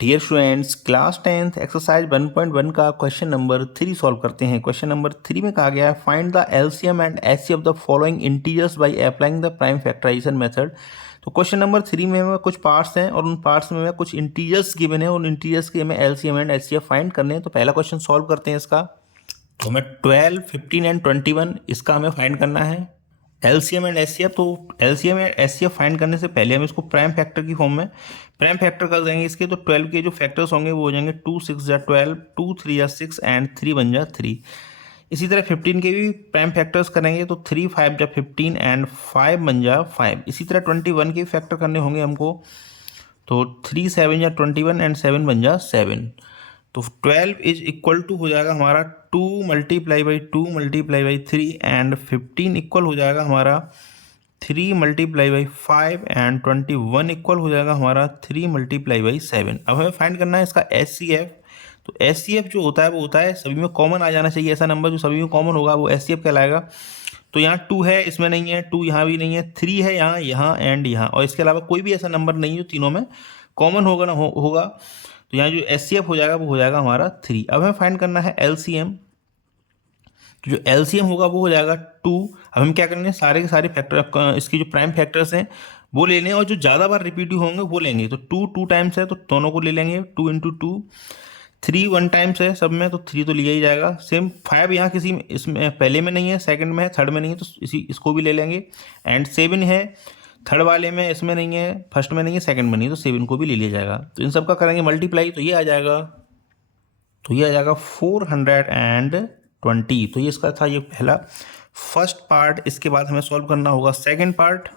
Dear students, class 10th exercise 1.1 का question number 3 solve करते हैं। क्वेश्चन नंबर 3 में कहा गया है find the LCM and HCF of the following integers by applying the prime factorisation method. तो question number 3 में हमें कुछ पार्ट्स हैं और उन पार्ट्स में हमें कुछ इंटीजर्स गिवन है, उन इंटीजर्स के हमें एलसीएम एंड एचसीएफ फाइंड करने हैं। तो पहला क्वेश्चन सॉल्व करते हैं इसका। तो हमें 12, 15 एंड 21 इसका हमें फाइंड करना है एलसीएम एंड एचसीएफ। तो एलसीएम एंड एचसीएफ फाइंड करने से पहले हम इसको प्राइम फैक्टर की फॉर्म में प्राइम फैक्टर कर देंगे इसके। तो 12 के जो फैक्टर्स होंगे वो हो जाएंगे 2 6 जा 12, 2 3 जा 6 एंड 3 1 जा 3। इसी तरह 15 के भी प्राइम फैक्टर्स करेंगे तो 3 5 जा 15 एंड 5 1 जा 5। इसी तरह 21 के फैक्टर करने होंगे हमको, तो 3 7 जा 21 एंड 7 1 जा 7। तो 12 इज इक्वल टू हो जाएगा हमारा 2 multiply by 2 multiply by 3 and 15 equal हो जाएगा हमारा 3 मल्टीप्लाई बाई 5 एंड 21 इक्वल हो जाएगा हमारा 3 मल्टीप्लाई बाई 7। अब हमें फाइंड करना है इसका एच सी एफ। तो एच सी एफ जो होता है वो होता है सभी में कॉमन आ जाना चाहिए। ऐसा नंबर जो सभी में कॉमन होगा वो एच सी एफ कहलाएगा। तो यहाँ 2 है, इसमें नहीं है, 2 यहाँ भी नहीं है, 3 है यहाँ, यहाँ एंड यहाँ, और इसके अलावा कोई भी ऐसा नंबर नहीं जो तीनों में कॉमन होगा ना होगा। तो यहाँ जो एच सी एफ हो जाएगा वो हो जाएगा हमारा 3। अब हमें फाइंड करना है एल सी एम। तो जो एलसीएम होगा वो हो जाएगा 2। अब हम क्या करेंगे, सारे के सारे फैक्टर इसकी जो प्राइम फैक्टर्स हैं वो ले लें और जो ज़्यादा बार रिपीट होंगे वो लेंगे। तो 2 2 टाइम्स है तो दोनों को ले लेंगे, 2 इंटू 2। 3 1 टाइम्स है सब में, तो 3 तो लिया ही जाएगा। सेम 5 यहाँ किसी में इसमें पहले में नहीं है, सेकंड में है, थर्ड में नहीं है, तो इसको भी ले लेंगे। एंड 7 है थर्ड वाले में, इसमें नहीं है, फर्स्ट में नहीं है, सेकंड में नहीं है, तो 7 को भी ले लिया जाएगा। तो इन सब का करेंगे मल्टीप्लाई, तो ये आ जाएगा 420। तो ये इसका था ये पहला फर्स्ट पार्ट। इसके बाद हमें सॉल्व करना होगा सेकंड पार्ट।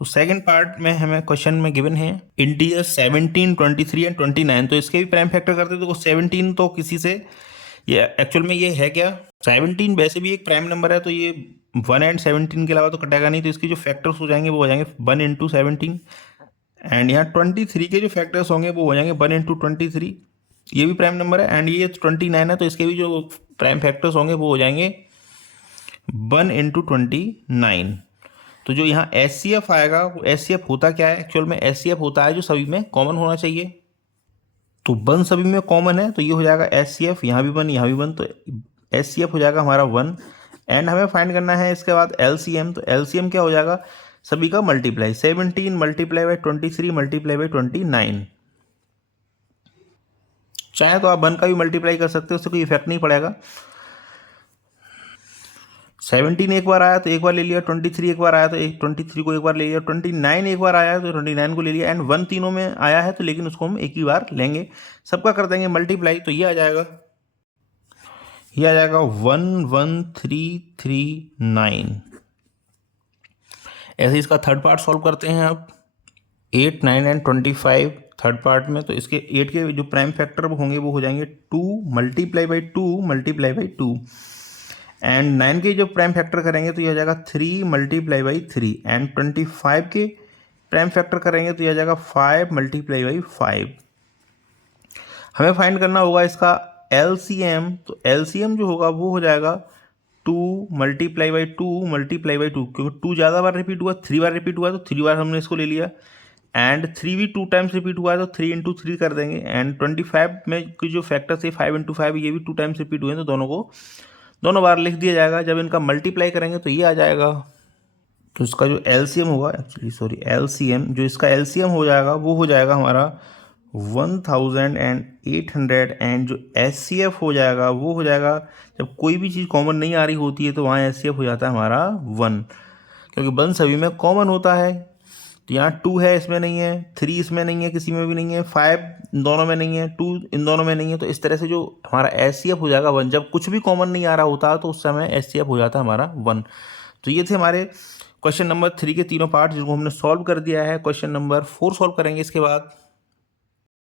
तो सेकंड पार्ट में हमें क्वेश्चन में गिवन है इंटीजर 17, 23 एंड 29। तो इसके भी प्राइम फैक्टर करते तो 17 तो किसी से ये एक्चुअल में ये है क्या, 17 वैसे भी एक प्राइम नंबर है, तो ये 1 एंड 17 के अलावा तो कटेगा नहीं। तो इसके जो फैक्टर्स हो जाएंगे वो हो जाएंगे 1 इंटू 17। एंड यहाँ 23 के जो फैक्टर्स होंगे वो हो जाएंगे 1 इंटू 23, ये भी प्राइम नंबर है। एंड ये 29 है तो इसके भी जो प्राइम फैक्टर्स होंगे वो हो जाएंगे 1 इंटू 29। तो जो यहाँ एच सी एफ आएगा वो एच सी एफ होता क्या है, एक्चुअल में एच सी एफ होता है जो सभी में कॉमन होना चाहिए। तो 1 सभी में कॉमन है तो ये हो जाएगा एच सी एफ, यहाँ भी 1 यहाँ भी 1, तो एच सी एफ हो जाएगा हमारा 1। एंड हमें फाइंड करना है इसके बाद एल सी एम। तो एल सी एम क्या हो जाएगा, सभी का multiply, 17 multiply by 23 multiply by 29। चाहे तो आप 1 का भी मल्टीप्लाई कर सकते हो, उससे कोई इफेक्ट नहीं पड़ेगा। 17 एक बार आया तो एक बार ले लिया, 23 एक बार आया तो 23 को एक बार ले लिया, 29 एक बार आया तो 29 को ले लिया। एंड 1 तीनों में आया है तो लेकिन उसको हम एक ही बार लेंगे, सबका कर देंगे मल्टीप्लाई। तो ये आ जाएगा 11339। ऐसे इसका थर्ड पार्ट सॉल्व करते हैं अब। 8 9 एंड 25 थर्ड पार्ट में। तो इसके 8 के जो प्राइम फैक्टर होंगे वो हो जाएंगे 2 multiply by 2 multiply by 2। And 9 के जो प्राइम फैक्टर करेंगे तो यह आ जाएगा 3 मल्टीप्लाई बाई 3। एंड 25 के प्राइम फैक्टर करेंगे तो यह आ जाएगा 5 मल्टीप्लाई बाई 5। हमें फाइंड करना होगा इसका एलसीएम। तो एलसीएम जो होगा वो हो जाएगा 2 मल्टीप्लाई बाई 2 मल्टीप्लाई बाई 2, क्योंकि 2 ज़्यादा बार रिपीट हुआ, 3 बार रिपीट हुआ तो 3 बार हमने इसको ले लिया। एंड 3 भी 2 टाइम्स रिपीट हुआ है तो 3 इंटू 3 कर देंगे। एंड 25 में की जो फैक्टर थे 5 इंटू 5 ये भी 2 टाइम्स रिपीट हुए हैं, तो दोनों बार लिख दिया जाएगा। जब इनका मल्टीप्लाई करेंगे तो ये आ जाएगा। तो इसका जो एलसीएम होगा, एलसीएम जो इसका एलसीएम हो जाएगा वो हो जाएगा हमारा 1800। एंड जो एचसीएफ हो जाएगा वो हो जाएगा, जब कोई भी चीज़ कॉमन नहीं आ रही होती है तो वहाँ एचसीएफ हो जाता है हमारा 1, क्योंकि 1 सभी में कॉमन होता है। तो यहाँ 2 है, इसमें नहीं है, 3 इसमें नहीं है, किसी में भी नहीं है, 5 इन दोनों में नहीं है, 2 इन दोनों में नहीं है। तो इस तरह से जो हमारा एचसीएफ हो जाएगा 1, जब कुछ भी कॉमन नहीं आ रहा होता तो उस समय एचसीएफ हो जाता है हमारा 1। तो ये थे हमारे क्वेश्चन नंबर 3 के तीनों पार्ट जिनको हमने सॉल्व कर दिया है। क्वेश्चन नंबर 4 सॉल्व करेंगे इसके बाद।